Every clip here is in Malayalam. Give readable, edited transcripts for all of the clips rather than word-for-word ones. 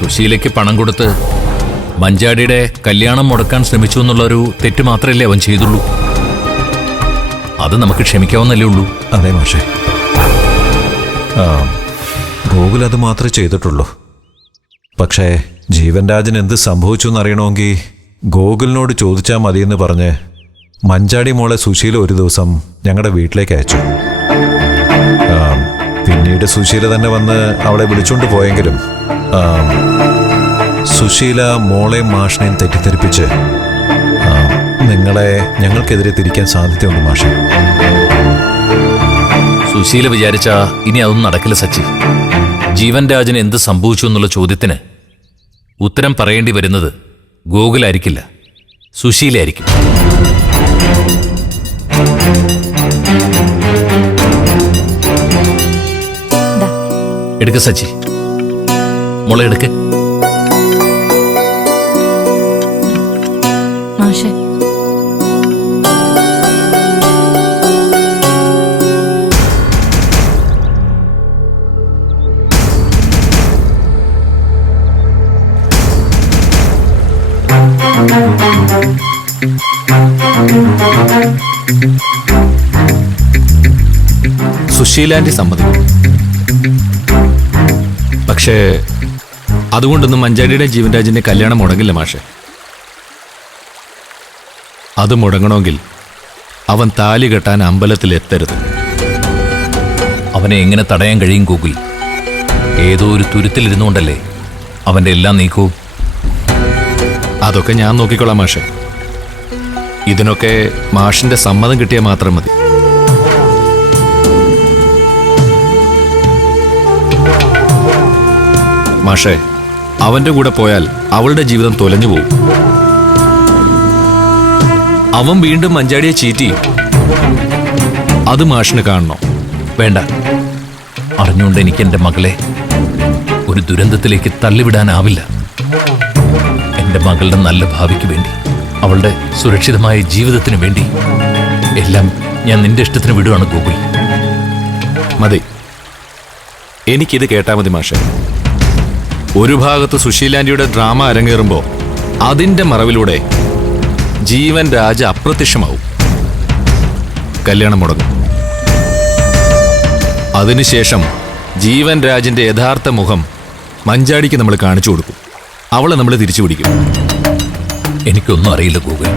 സുശീലയ്ക്ക് പണം കൊടുത്ത് മഞ്ചാടിയുടെ കല്യാണം മുടക്കാൻ ശ്രമിച്ചു എന്നുള്ളൊരു തെറ്റ് മാത്രമല്ലേ അവൻ ചെയ്തുള്ളൂ. അത് നമുക്ക് ക്ഷമിക്കാവുന്നല്ലേ ഉള്ളൂ. അതെ മാഷേ, ഗോകുൽ അത് മാത്രമേ ചെയ്തിട്ടുള്ളൂ. പക്ഷേ ജീവൻ രാജന് എന്ത് സംഭവിച്ചു എന്നറിയണമെങ്കിൽ ഗോകുലിനോട് ചോദിച്ചാൽ മതിയെന്ന് പറഞ്ഞ് മഞ്ചാടി മോളെ സുശീല ഒരു ദിവസം ഞങ്ങളുടെ വീട്ടിലേക്ക് അയച്ചു. പിന്നീട് സുശീല തന്നെ വന്ന് അവളെ വിളിച്ചുകൊണ്ട് പോയെങ്കിലും സുശീല മോളെയും മാഷിനെയും തെറ്റിദ്ധരിപ്പിച്ച് നിങ്ങളെ ഞങ്ങൾക്കെതിരെ തിരിക്കാൻ സാധ്യതയുണ്ട് മാഷെ. സുശീല വിചാരിച്ച ഇനി അതൊന്നും നടക്കില്ല സച്ചി. ജീവൻ രാജന് എന്ത് സംഭവിച്ചു എന്നുള്ള ചോദ്യത്തിന് ഉത്തരം പറയേണ്ടി വരുന്നത് ഗോകുലായിരിക്കില്ല, സുശീലയായിരിക്കും. എടുക്ക സച്ചി, മോളെ എടുക്ക. മാഷേ, സുശീലാന്റി സമ്മതിക്കും. പക്ഷേ അതുകൊണ്ടൊന്നും മഞ്ചാടിയുടെ ജീവൻരാജിന്റെ കല്യാണം മുടങ്ങില്ല മാഷെ. അത് മുടങ്ങണമെങ്കിൽ അവൻ താലി കെട്ടാൻ അമ്പലത്തിൽ എത്തരുത്. അവനെ എങ്ങനെ തടയാൻ കഴിയും ഗോകുൽ? ഏതോ ഒരു തുരുത്തിലിരുന്നുകൊണ്ടല്ലേ അവന്റെ എല്ലാം നീക്കവും. അതൊക്കെ ഞാൻ നോക്കിക്കൊള്ളാം മാഷെ. ഇതിനൊക്കെ മാഷിന്റെ സമ്മതം കിട്ടിയാൽ മാത്രം മതി. മാഷെ, അവന്റെ കൂടെ പോയാൽ അവളുടെ ജീവിതം തൊലഞ്ഞു പോകും. അവൻ വീണ്ടും മഞ്ചാടിയെ ചീറ്റ് ചെയ്യും. അത് മാഷിന് കാണണോ? വേണ്ട. അറിഞ്ഞുകൊണ്ട് എനിക്ക് എൻ്റെ മകളെ ഒരു ദുരന്തത്തിലേക്ക് തള്ളിവിടാനാവില്ല. എൻ്റെ മകളുടെ നല്ല ഭാവിക്ക് വേണ്ടി, അവളുടെ സുരക്ഷിതമായ ജീവിതത്തിന് വേണ്ടി എല്ലാം ഞാൻ നിന്റെ ഇഷ്ടത്തിന് വിടുവാണ് ഗോകുൽ. മതി, എനിക്കിത് കേട്ടാ മതി മാഷെ. ഒരു ഭാഗത്ത് സുശീലാന്റിയുടെ ഡ്രാമ അരങ്ങേറുമ്പോൾ അതിന്റെ മറവിലൂടെ ജീവൻ രാജ അപ്രത്യക്ഷമാവും. കല്യാണം മുടങ്ങും. അതിനുശേഷം ജീവൻ രാജിന്റെ യഥാർത്ഥ മുഖം മഞ്ചാടിക്ക് നമ്മൾ കാണിച്ചു കൊടുക്കും. അവളെ നമ്മൾ തിരിച്ചു പിടിക്കും. എനിക്കൊന്നും അറിയില്ല ഗോകുൽ.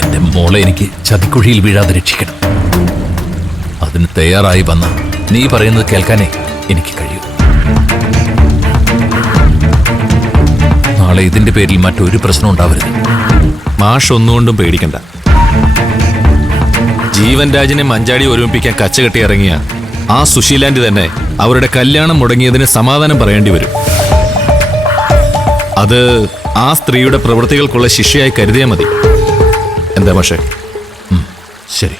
എൻ്റെ മോളെ എനിക്ക് ചതിക്കുഴിയിൽ വീഴാതെ രക്ഷിക്കണം. അതിന് തയ്യാറായി വന്ന നീ പറയുന്നത് കേൾക്കാനേ എനിക്ക് കഴിയൂ. നാളെ ഇതിന്റെ പേരിൽ മറ്റൊരു പ്രശ്നം ഉണ്ടാവരുത്. മാഷ് ഒന്നുകൊണ്ടും പേടിക്കണ്ട. ജീവൻ രാജിനെ മഞ്ചാടി ഒരുമിപ്പിക്കാൻ കച്ചകെട്ടി ഇറങ്ങിയ ആ സുശീലാന്റി തന്നെ അവരുടെ കല്യാണം മുടങ്ങിയതിന് സമാധാനം പറയേണ്ടി വരും. അത് ആ സ്ത്രീയുടെ പ്രവൃത്തികൾക്കുള്ള ശിക്ഷയായി കരുതിയാൽ മതി. എന്താ മാഷേ? ശരി.